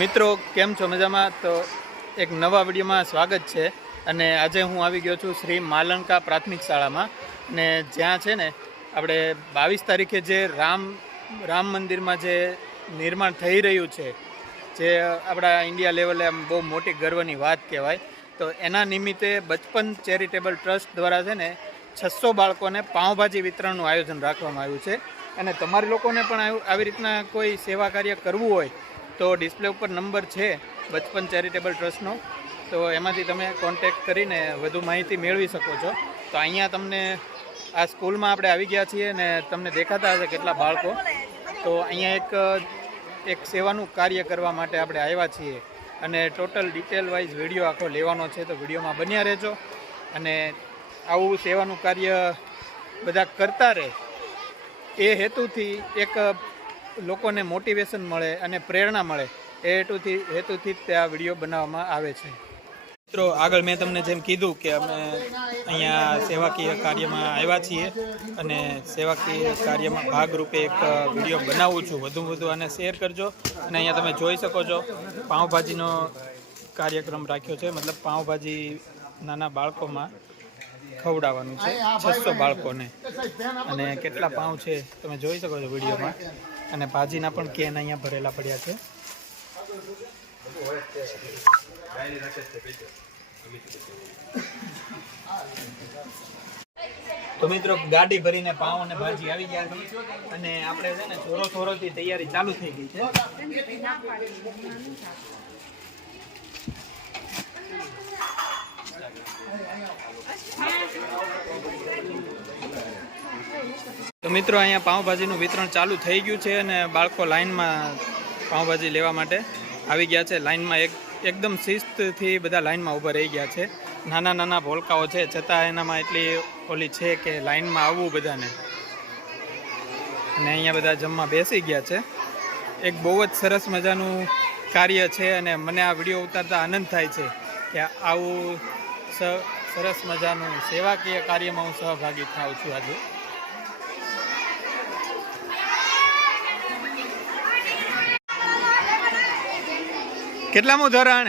મિત્રો, કેમ છો મજામાં? તો એક નવા વિડીયોમાં સ્વાગત છે અને આજે હું આવી ગયો છું શ્રી માલંકા પ્રાથમિક શાળામાં ને જ્યાં છે ને આપણે બાવીસ તારીખે જે રામ રામ મંદિરમાં જે નિર્માણ થઈ રહ્યું છે, જે આપણા ઇન્ડિયા લેવલે આમ બહુ મોટી ગર્વની વાત કહેવાય, તો એના નિમિત્તે બચપન ચેરિટેબલ ટ્રસ્ટ દ્વારા છે ને છસો બાળકોને પાઉંભાજી વિતરણનું આયોજન રાખવામાં આવ્યું છે. અને તમારી લોકોને પણ આવું- આવી રીતના કોઈ સેવા કાર્ય કરવું હોય તો ડિસ્પ્લે ઉપર નંબર છે બચપન ચેરિટેબલ ટ્રસ્ટનો. તો એમાંથી તમે કોન્ટેક્ટ કરીને વધુ માહિતી મેળવી શકો છો. તો અહીંયા તમને આ સ્કૂલમાં આપણે આવી ગયા છીએ ને તમને દેખાતા હશે કેટલા બાળકો. તો અહીંયા એક એક સેવાનું કાર્ય કરવા માટે આપણે આવ્યા છીએ. અને ટોટલ ડિટેલ વાઇઝ વીડિયો આખો લેવાનો છે, તો વિડીયોમાં બન્યા રહેજો. અને આવું સેવાનું કાર્ય બધા કરતા રહે. એ હેતુથી એક લોકોને મોટિવેશન મળે અને પ્રેરણા મળે એ હેતુથી હેતુથી જ તે આ વીડિયો બનાવવામાં આવે છે. મિત્રો, આગળ મેં તમને જેમ કીધું કે અમે અહીંયા સેવાકીય કાર્યમાં આવ્યા છીએ અને સેવાકીય કાર્યમાં ભાગરૂપે એક વીડિયો બનાવું છું. વધુ વધુ આને શેર કરજો અને અહીંયા તમે જોઈ શકો છો, પાઉંભાજીનો કાર્યક્રમ રાખ્યો છે. મતલબ પાઉંભાજી નાના બાળકોમાં ખવડાવવાનું છે, છસો બાળકોને. અને કેટલા પાઉં છે તમે જોઈ શકો છો વિડીયોમાં. અને ભાજીના પણ કેન અહીંયા ભરેલા પડ્યા છે. તો મિત્રો, ગાડી ભરીને પાવ અને ભાજી આવી ગયા છે. અને આપણે છે ને થોરો થોરોથી તૈયારી ચાલુ થઈ ગઈ છે. મિત્રો, અહીંયા પાઉંભાજીનું વિતરણ ચાલુ થઈ ગયું છે અને બાળકો લાઇનમાં પાઉંભાજી લેવા માટે આવી ગયા છે. લાઇનમાં એક, એકદમ શિસ્તથી બધા લાઇનમાં ઊભા રહી ગયા છે. નાના નાના ભોલકાઓ છે. છતાં એનામાં એટલી ઓલી છે કે લાઇનમાં આવવું બધાને. અને અહીંયા બધા જમવા બેસી ગયા છે. એક બહુ જ સરસ મજાનું કાર્ય છે અને મને આ વીડિયો ઉતારતા આનંદ થાય છે કે આવું સરસ મજાનું સેવાકીય કાર્યમાં હું સહભાગી થાઉં છું આજે. કેટલામું ધોરણ?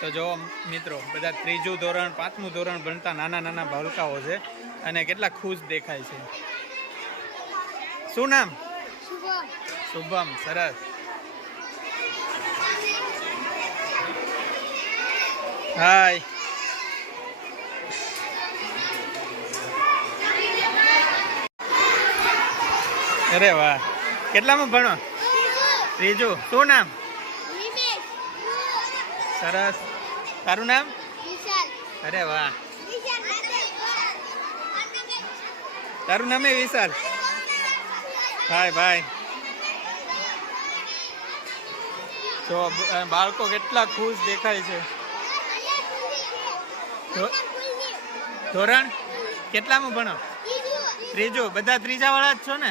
તો જો મિત્રો, બધા ત્રીજું ધોરણ, પાંચમું ધોરણ ભણતા નાના નાના બાળકાઓ છે અને કેટલા ખુશ દેખાય છે. શું નામ? શુભમ. સરસ. હાય અરે વાહ. કેટલામાં ભણો? ત્રીજું. શું નામ? સરસ. તારું નામ? અરે વાહ. તારું નામ એ વિશાલ? ભાઈ ભાઈ. જો બાળકો કેટલા ખુશ દેખાય છે. ધોરણ? કેટલામાં ભણો? ત્રીજું. બધા ત્રીજા વાળા જ છો ને?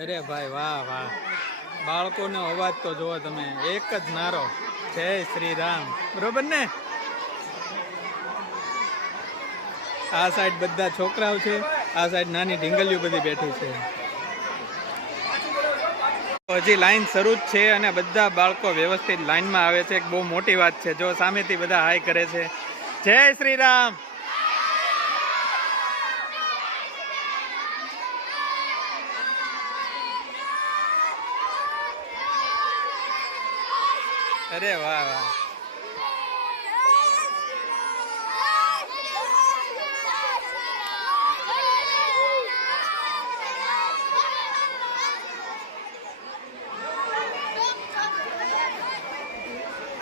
અરે ભાઈ, વાહ વાહ. બાળકોનો અવાજ તો જુઓ તમે, એક જ નારો. જય શ્રી રામ બરોબર ને? આ સાઈડ બધા છોકરાઓ છે, આ સાઈડ નાની ઢીંગલીઓ બધી બેઠી છે. હજી લાઈન શરૂ જ છે અને બધા બાળકો વ્યવસ્થિત લાઈનમાં આવે છે. એક બહુ મોટી વાત છે. જો સામેથી બધા હાય કરે છે. જય શ્રી રામ અરે વાહ વાહ.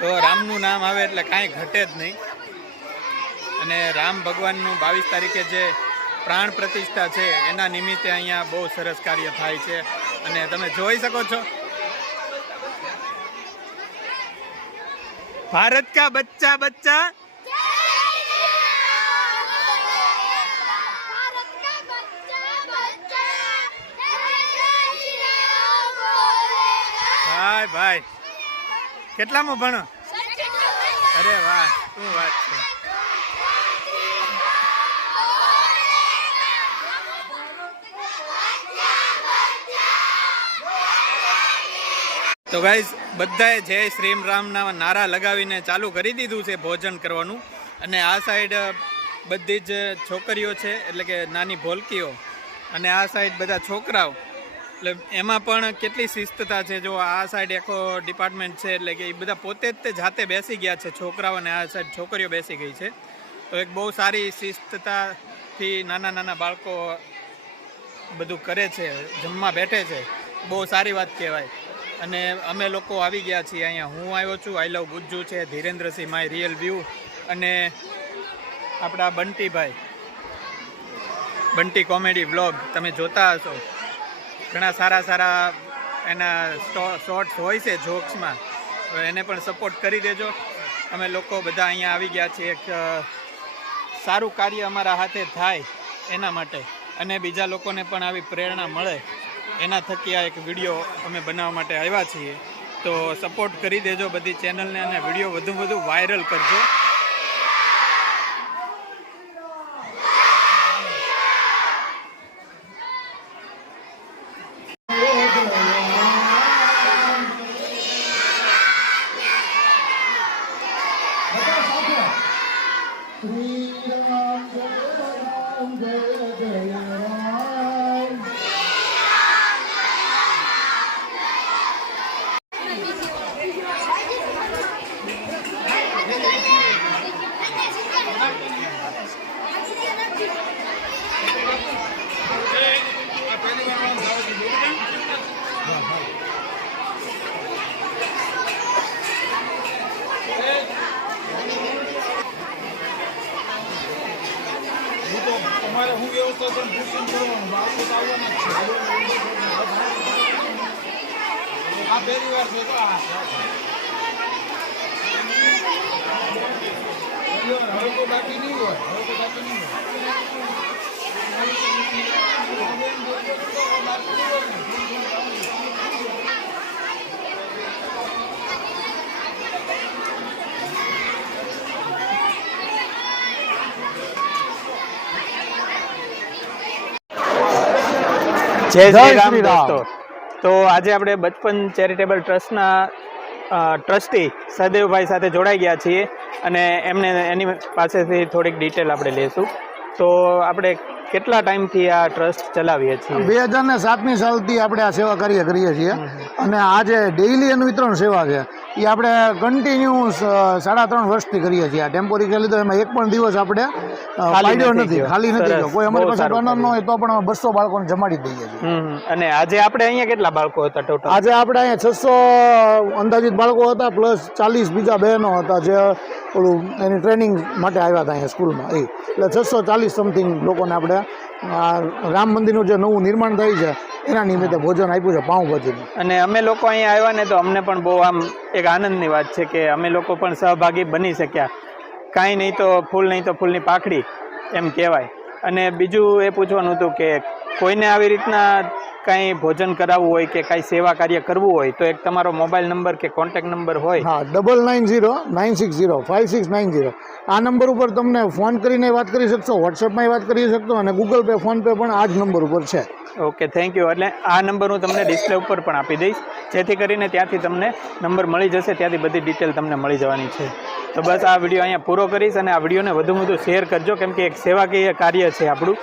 તો રામનું નામ આવે એટલે કાંઈ ઘટે જ નહીં. અને રામ ભગવાનનું બાવીસ તારીખે જે પ્રાણ પ્રતિષ્ઠા છે, એના નિમિત્તે અહીંયા બહુ સરસ કાર્ય થાય છે. અને તમે જોઈ શકો છો ભારત કા બચ્ચા બચ્ચા ભાઈ ભાઈ કેટલામાં ભણો અરે વાહ શું વાત છે? તો ગાઈઝ બધાએ જય શ્રી રામના નારા લગાવીને ચાલુ કરી દીધું છે ભોજન કરવાનું. અને આ સાઈડ બધી જ છોકરીઓ છે, એટલે કે નાની ભોલકીઓ. અને આ સાઈડ બધા છોકરાઓ. એટલે એમાં પણ કેટલી શિસ્તતા છે, જો આ સાઈડ એકો ડિપાર્ટમેન્ટ છે, એટલે કે એ બધા પોતે જ તે જાતે બેસી ગયા છે, છોકરાઓ અને આ સાઈડ છોકરીઓ બેસી ગઈ છે. તો એક બહુ સારી શિસ્તતાથી નાના નાના બાળકો બધું કરે છે, જમવા બેઠે છે. બહુ સારી વાત કહેવાય. અને અમે લોકો આવી ગયા છીએ અહીંયા. હું આવ્યો છું આઈ લવ ગુજ્જુ છે, ધીરેન્દ્રસિંહ માય રિયલ વ્યૂ અને આપણા બંટીભાઈ. બંટી કોમેડી વ્લોગ, તમે જોતા હશો. ઘણા સારા સારા એના શોર્ટ્સ હોય છે જોક્સમાં. એને પણ સપોર્ટ કરી દેજો. અમે લોકો બધા અહીંયા આવી ગયા છીએ. એક સારું કાર્ય અમારા હાથે થાય એના માટે. અને બીજા લોકોને પણ આવી પ્રેરણા મળે. એના થકી આ એક વીડિયો અમે બનાવવા માટે આવ્યા છીએ. તો સપોર્ટ કરી દેજો બધી ચેનલને અને વીડિયો વધુ વધુ વાયરલ કરજો. હું વ્યવસ્થા ભૂષણ કરવાનું બાળકો આવવાના જ છે આ પહેલી વાર છે તો આ. હવે તો બાકી નહીં હોય હવે તો બાકી નહીં હોય જય શ્રી રામ દોસ્તો. તો આજે આપણે બચપન ચેરિટેબલ ટ્રસ્ટના ટ્રસ્ટી સહદેવભાઈ સાથે જોડાઈ ગયા છીએ અને એમને એની પાસેથી થોડીક ડિટેલ આપણે લઈશું. તો આપણે કેટલા ટાઈમથી આ ટ્રસ્ટ ચલાવીએ છીએ? બે હજાર ને સાતમી સાલથી આપણે આ સેવા કાર્ય કરીએ છીએ. અને આજે ડેઈલી એનું વિતરણ સેવા છે. એ આપણે કન્ટિન્યુ સાડા ત્રણ વર્ષથી કરીએ છીએ. આ ટેમ્પોરી કે લીધો એમાં એક પણ દિવસ આપણે ખાલી નથી ખાલી નથી કોઈ અમારી પાસે સારું ન હોય તો પણ અમે બસો બાળકોને જમાડી દઈએ છીએ. અને આજે આપણે અહીંયા કેટલા બાળકો હતા ટોટલ આજે આપણે અહીંયા છસો અંદાજિત બાળકો હતા પ્લસ ચાલીસ બીજા બહેનો હતા જે ઓલું એની ટ્રેનિંગ માટે આવ્યા હતા અહીંયા સ્કૂલમાં એ એટલે છસો ચાલીસ સમથિંગ લોકોને આપણે આ રામ મંદિરનું જે નવું નિર્માણ થયું છે, એના નિમિત્તે ભોજન આપ્યું છે, પાઉંભાજીનું. અને અમે લોકો અહીંયા આવ્યા ને તો અમને પણ બહુ આમ એક આનંદની વાત છે કે અમે લોકો પણ સહભાગી બની શક્યા. કાંઈ નહીં તો ફૂલ નહીં તો ફૂલની પાખડી, એમ કહેવાય. અને બીજું એ પૂછવાનું હતું કે કોઈને આવી રીતના કાંઈ ભોજન કરાવવું હોય કે કાંઈ સેવા કાર્ય કરવું હોય તો એક તમારો મોબાઈલ નંબર કે કોન્ટેક નંબર હોય. હા double nine zero nine six zero five six nine zero. આ નંબર ઉપર તમને ફોન કરીને વાત કરી શકશો વોટ્સએપમાં વાત કરી શકશો અને ગૂગલ પે ફોન પે પણ આ જ નંબર ઉપર છે. ઓકે થેન્ક યુ એટલે આ નંબર હું તમને ડિસ્પ્લે ઉપર પણ આપી દઈશ. જેથી કરીને ત્યાંથી તમને નંબર મળી જશે ત્યાંથી બધી ડિટેલ તમને મળી જવાની છે. તો બસ આ વીડિયો અહીંયા પૂરો કરીશ અને આ વિડીયોને વધુ વધુ શેર કરજો કેમ કે એક સેવાકીય કાર્ય છે આપણું.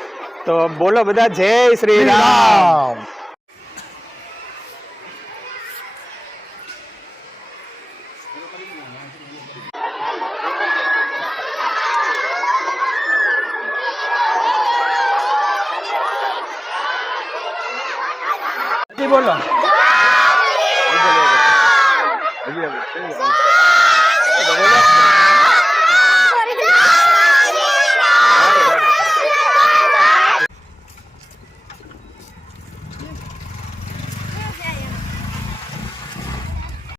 તો બોલો બધા જય શ્રી રામ બોલો બોલો